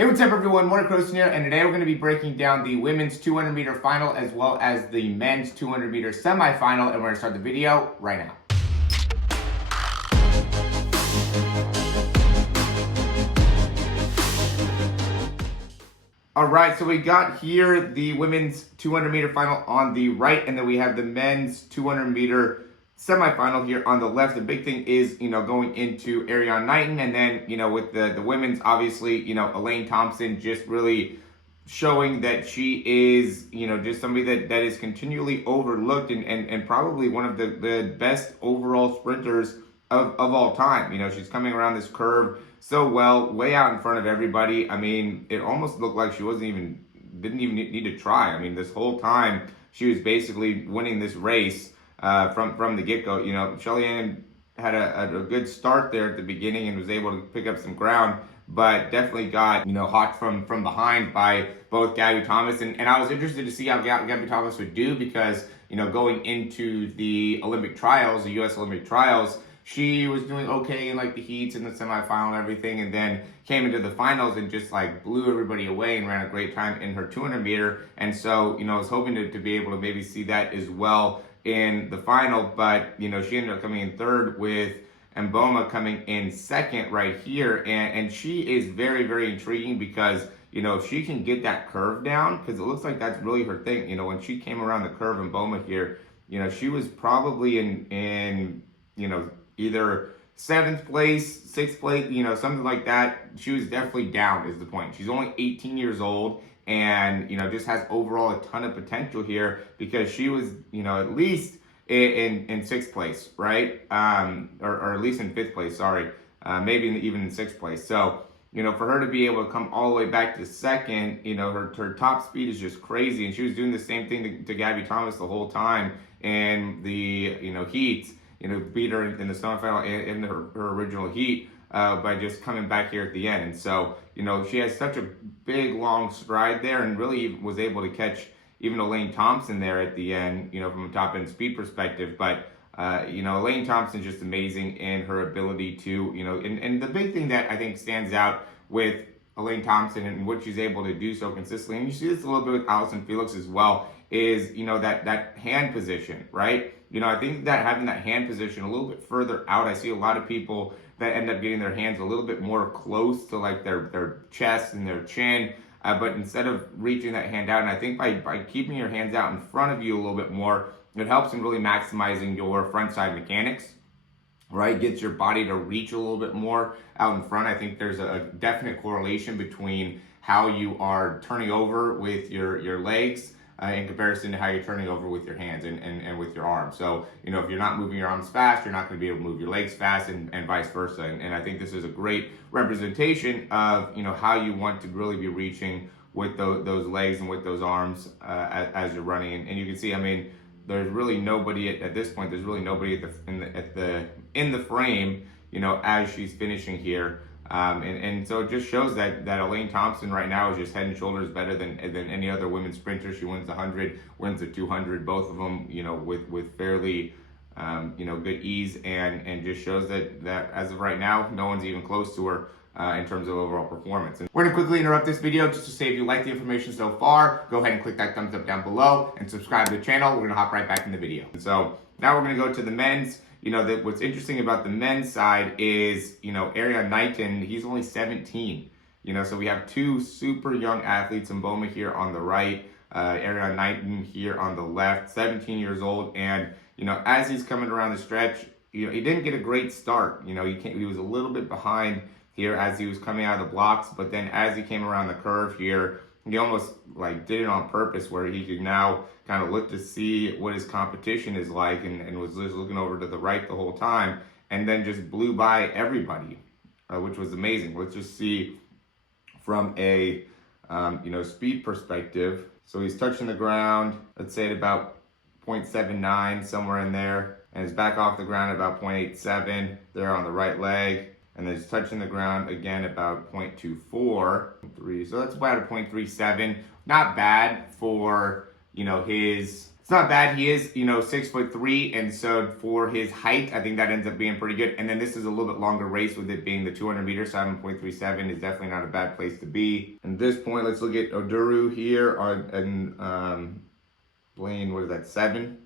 Hey, what's up everyone? Morey Croson here, and today we're going to be breaking down the women's 200 meter final as well as the men's 200 meter semifinal, and we're going to start the video right now. All right, so we got here the women's 200 meter final on the right, and then we have the men's 200 meter semifinal here on the left. The big thing is, going into Erriyon Knighton, and then, with the women's, obviously, Elaine Thompson just really showing that she is, just somebody that is continually overlooked and probably one of the best overall sprinters of all time. She's coming around this curve so well, way out in front of everybody. I mean, it almost looked like she didn't even need to try. I mean, this whole time she was basically winning this race from the get-go. Shelly-Ann had a good start there at the beginning and was able to pick up some ground, but definitely got, hot from behind by both Gabby Thomas. And I was interested to see how Gabby Thomas would do because, going into the Olympic trials, the U.S. Olympic trials, she was doing okay in like the heats and the semifinal and everything, and then came into the finals and just like blew everybody away and ran a great time in her 200 meter. And so, I was hoping to be able to maybe see that as well in the final, but she ended up coming in third with Mboma coming in second right here, and she is very, very intriguing because if she can get that curve down, because it looks like that's really her thing. When she came around the curve in Mboma here, she was probably in either 7th place, 6th place, something like that. She was definitely down is the point. She's only 18 years old and, just has overall a ton of potential here because she was, at least in 6th place, right? Or at least in 5th place, sorry. Maybe even in 6th place. So, for her to be able to come all the way back to second, her top speed is just crazy. And she was doing the same thing to Gabby Thomas the whole time in the, heats. Beat her in the semifinal in her original heat by just coming back here at the end. And so, she has such a big, long stride there and really was able to catch even Elaine Thompson there at the end, from a top-end speed perspective. But, Elaine Thompson's just amazing in her ability to, and the big thing that I think stands out with Elaine Thompson and what she's able to do so consistently, and you see this a little bit with Allison Felix as well, is, that hand position, right? I think that having that hand position a little bit further out, I see a lot of people that end up getting their hands a little bit more close to like their chest and their chin, but instead of reaching that hand out, and I think by keeping your hands out in front of you a little bit more, it helps in really maximizing your front side mechanics, right? Gets your body to reach a little bit more out in front. I think there's a definite correlation between how you are turning over with your legs in comparison to how you're turning over with your hands and with your arms. So, if you're not moving your arms fast, you're not going to be able to move your legs fast and vice versa. And I think this is a great representation of, how you want to really be reaching with those legs and with those arms as you're running. And you can see, I mean, there's really nobody at this point, there's really nobody in the frame, as she's finishing here. And so it just shows that Elaine Thompson right now is just head and shoulders better than any other women's sprinter. She wins the 100, wins the 200, both of them, with fairly, good ease, and just shows that as of right now, no one's even close to her in terms of overall performance. And we're gonna quickly interrupt this video just to say if you like the information so far, go ahead and click that thumbs up down below and subscribe to the channel. We're gonna hop right back in the video. And so now we're gonna go to the men's. What's interesting about the men's side is, Erriyon Knighton, he's only 17. So we have two super young athletes, Mboma here on the right, Erriyon Knighton here on the left, 17 years old. And, as he's coming around the stretch, he didn't get a great start. He was a little bit behind here as he was coming out of the blocks, but then as he came around the curve here, he almost like did it on purpose where he could now kind of look to see what his competition is like and was just looking over to the right the whole time and then just blew by everybody, which was amazing. Let's just see from a, speed perspective. So he's touching the ground, let's say at about 0.79, somewhere in there, and he's back off the ground at about 0.87 there on the right leg. And then he's touching the ground again about 0.24, so that's about a 0.37. Not bad for, his It's not bad. He is, 6'3", and so for his height, I think that ends up being pretty good. And then this is a little bit longer race with it being the 200 meter, 7.37 is definitely not a bad place to be. At this point, let's look at Oduru here on lane, what is that, 7?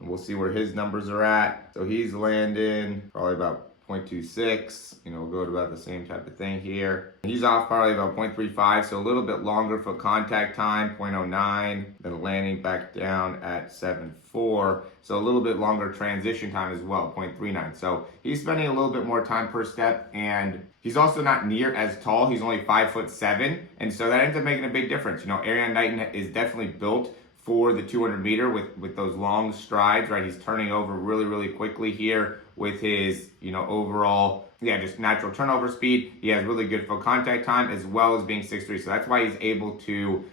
And we'll see where his numbers are at. So he's landing probably about 0.26, we'll go to about the same type of thing here. He's off probably about 0.35, so a little bit longer for contact time, 0.09, then landing back down at 7.4, so a little bit longer transition time as well, 0.39. So he's spending a little bit more time per step, and he's also not near as tall. He's only 5'7", and so that ends up making a big difference. Erriyon Knighton is definitely built for the 200 meter with those long strides, right? He's turning over really, really quickly here with his, overall, just natural turnover speed. He has really good full contact time as well as being 6'3". So that's why he's able to,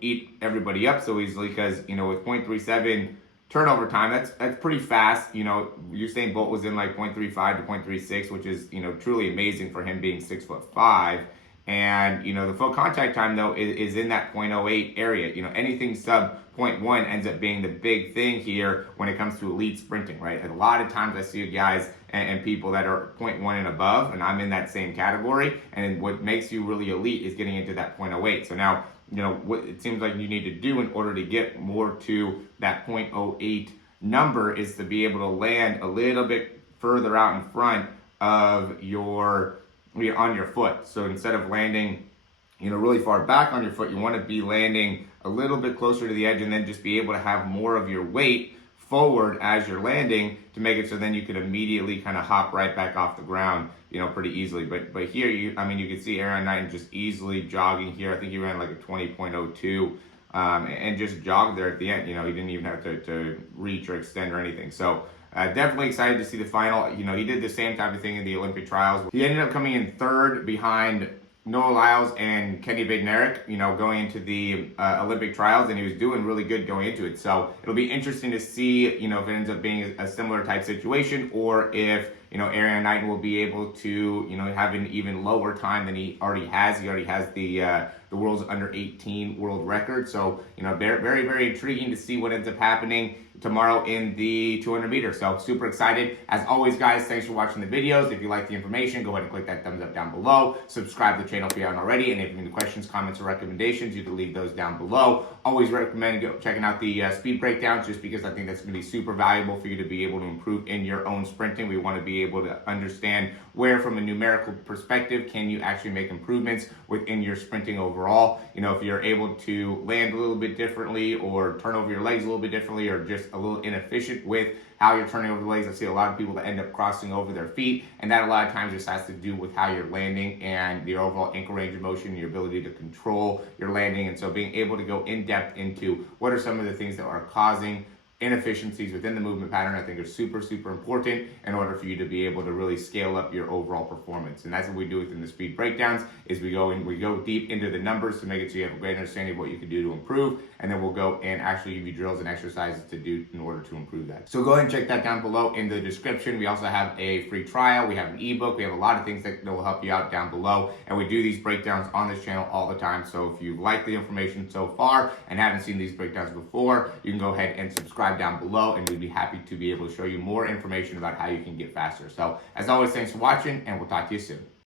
eat everybody up so easily because, with 0.37 turnover time, that's pretty fast. Usain Bolt was in like 0.35 to 0.36, which is, truly amazing for him being 6'5". And, the full contact time, though, is in that 0.08 area. Anything sub 0.1 ends up being the big thing here when it comes to elite sprinting, right? A lot of times I see guys and people that are 0.1 and above, and I'm in that same category. And what makes you really elite is getting into that 0.08. So now, what it seems like you need to do in order to get more to that 0.08 number is to be able to land a little bit further out in front of on your foot. So instead of landing, really far back on your foot, you want to be landing a little bit closer to the edge and then just be able to have more of your weight forward as you're landing to make it so then you can immediately kind of hop right back off the ground, pretty easily. But here, you can see Erriyon Knighton just easily jogging here. I think he ran like a 20.02 and just jogged there at the end. He didn't even have to reach or extend or anything. So definitely excited to see the final. He did the same type of thing in the Olympic trials. He ended up coming in third behind Noah Lyles and Kenny Bednarik, going into the Olympic trials, and he was doing really good going into it. So it'll be interesting to see, if it ends up being a similar type situation, or if, Erriyon Knighton will be able to, have an even lower time than he already has. He already has the world's under 18 world record. So, very, very intriguing to see what ends up happening tomorrow in the 200 meters. So super excited. As always, guys, thanks for watching the videos. If you like the information, go ahead and click that thumbs up down below. Subscribe to the channel if you haven't already. And if you have any questions, comments, or recommendations, you can leave those down below. Always recommend checking out the speed breakdowns just because I think that's going to be super valuable for you to be able to improve in your own sprinting. We want to be able to understand where, from a numerical perspective, can you actually make improvements within your sprinting overall. If you're able to land a little bit differently or turn over your legs a little bit differently or just a little inefficient with how you're turning over the legs. I see a lot of people that end up crossing over their feet, and that a lot of times just has to do with how you're landing and your overall ankle range of motion, your ability to control your landing. And so being able to go in depth into what are some of the things that are causing inefficiencies within the movement pattern, I think are super important in order for you to be able to really scale up your overall performance. And that's what we do within the speed breakdowns, is we go deep into the numbers to make it so you have a great understanding of what you can do to improve, and then we'll go and actually give you drills and exercises to do in order to improve that. So go ahead and check that down below in the description. We also have a free trial, we have an ebook, we have a lot of things that will help you out down below, and we do these breakdowns on this channel all the time. So if you like the information so far and haven't seen these breakdowns before, you can go ahead and subscribe down below, and we'd be happy to be able to show you more information about how you can get faster. So as always, thanks for watching, and we'll talk to you soon.